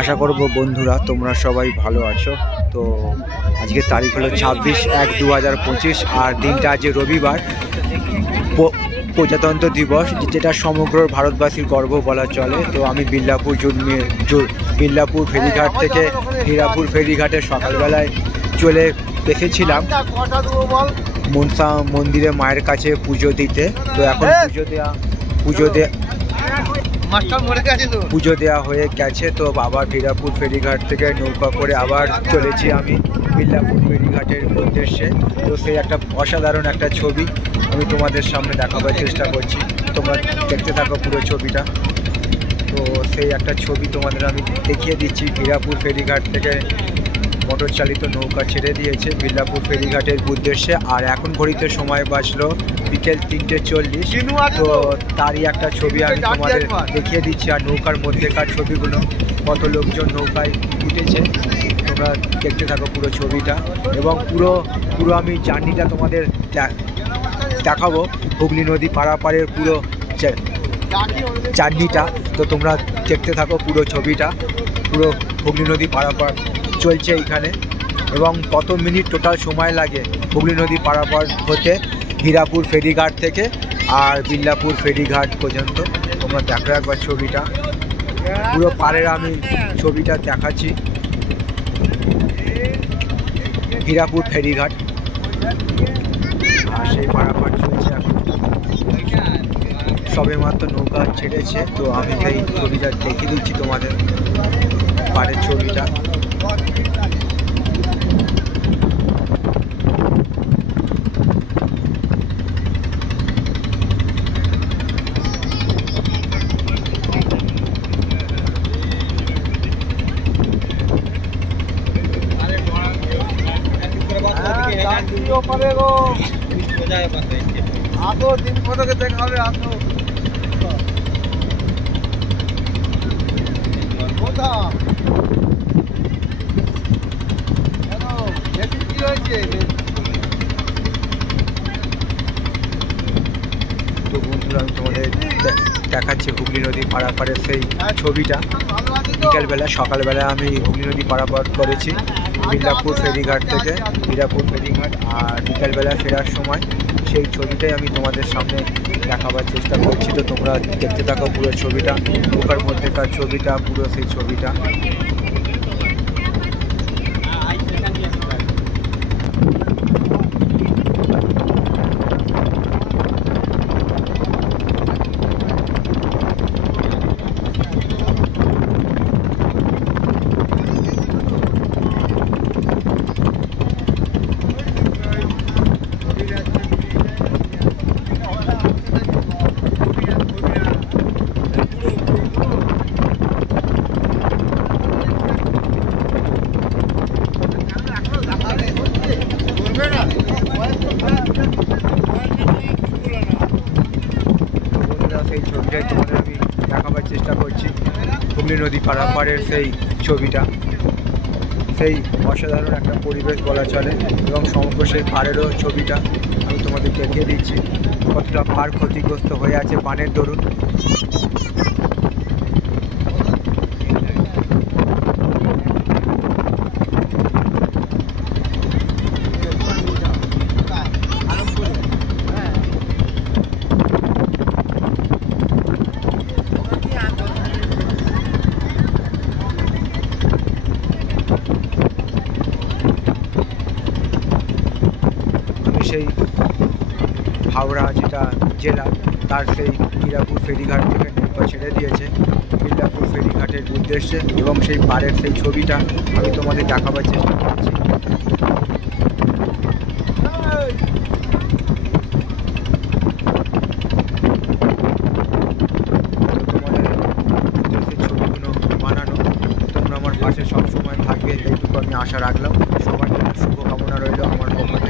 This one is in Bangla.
আশা করব বন্ধুরা তোমরা সবাই ভালো আছো। তো আজকে তারিখ হলো 26/1/2025 আর দিনটা আজ রবিবার, প্রজাতন্ত্র দিবস, যেটা সমগ্র ভারতবাসীর গর্ব বলা চলে। তো আমি বিল্লাপুর ফেরিঘাট থেকে হীরাপুর ফেরিঘাটে সকালবেলায় চলে এসেছিলাম মনসা মন্দিরে মায়ের কাছে পুজো দিতে। তো এখন পুজো দেওয়া হয়ে গেছে। তো আবার হীরাপুর ফেরিঘাট থেকে নৌকা করে আবার চলেছি আমি বিল্লাপুর ফেরিঘাটের উদ্দেশ্যে। তো সেই একটা অসাধারণ একটা ছবি আমি তোমাদের সামনে দেখাবার চেষ্টা করছি, তোমরা দেখতে থাকো পুরো ছবিটা। তো সেই একটা ছবি তোমাদের আমি দেখিয়ে দিচ্ছি। হীরাপুর ফেরিঘাট থেকে মোটর চালিত নৌকা ছেড়ে দিয়েছে বিল্লাপুর ফেরিঘাটের উদ্দেশ্যে। আর এখন ঘড়িতে সময় বাজলো বিকেল 3:40। তো তারই একটা ছবি আমি তোমাদের দেখিয়ে দিচ্ছি। আর নৌকার মধ্যেকার ছবিগুলো, কত লোকজন নৌকায় উঠেছে, তোমরা দেখতে থাকো পুরো ছবিটা। এবং পুরো আমি জার্নিটা তোমাদের দেখাবো, হুগলি নদী পারাপারের পুরো জার্নিটা। তো তোমরা দেখতে থাকো পুরো ছবিটা। পুরো হুগলি নদী পারাপার চলছে এইখানে, এবং কত মিনিট টোটাল সময় লাগে হুগলি নদী পারাপার হতে হীরাপুর ফেরিঘাট থেকে আর বিল্লাপুর ফেরিঘাট পর্যন্ত। তোমরা দেখো একবার ছবিটা, পুরো পাড়ের আমি ছবিটা দেখাচ্ছি। হীরাপুর ফেরিঘাট আর সেই পারাপার চলছে এখন, সবে মাত্র নৌকা ছেড়েছে। তো আমি এই ছবিটা দেখিয়ে দিচ্ছি তোমাদের, পাড়ের ছবিটা। আসো দিন কতকে দেখা হবে, আসো কি হয়েছে। তো বন্ধুরা আমি তোমাদের দেখাচ্ছি হুগলি নদী পারাপারের সেই ছবিটা। বিকালবেলা সকালবেলা আমি হুগলি নদী পারাপার করেছি বিল্লাপুর ফেরিঘাট থেকে হীরাপুর ফেরিঘাট, আর বিকালবেলা ফেরার সময় সেই ছবিটাই আমি তোমাদের সামনে দেখাবার চেষ্টা করছি। তো তোমরা দেখতে থাকো পুরো ছবিটা, নৌকার মধ্যেকার ছবিটা, পুরো সেই ছবিটা। সেই ছবিটাই তোমাদের আমি দেখাবার চেষ্টা করছি, হুগলি নদী পারাপারের সেই ছবিটা। সেই অসাধারণ একটা পরিবেশ বলা চলে, এবং সমগ্র সেই পাড়েরও ছবিটা আমি তোমাদের দেখিয়ে দিচ্ছি, কতটা পাড় ক্ষতিগ্রস্ত হয়ে আছে বানের দরুন। সেই হাওড়া যেটা জেলা, তার সেই হীরাপুর ফেরিঘাট থেকে নৌকা ছেড়ে দিয়েছে বিল্লাপুর ফেরিঘাটের উদ্দেশ্যে, এবং সেই পাড়ের সেই ছবিটা আমি তোমাদের দেখাবার চেষ্টা করছি। তোমাদের সেই ছবিগুলো বানানো, তোমরা আমার পাশে সবসময় থাকবে এইটুকু আমি আশা রাখলাম। সবার জন্য শুভকামনা রইল আমার পক্ষ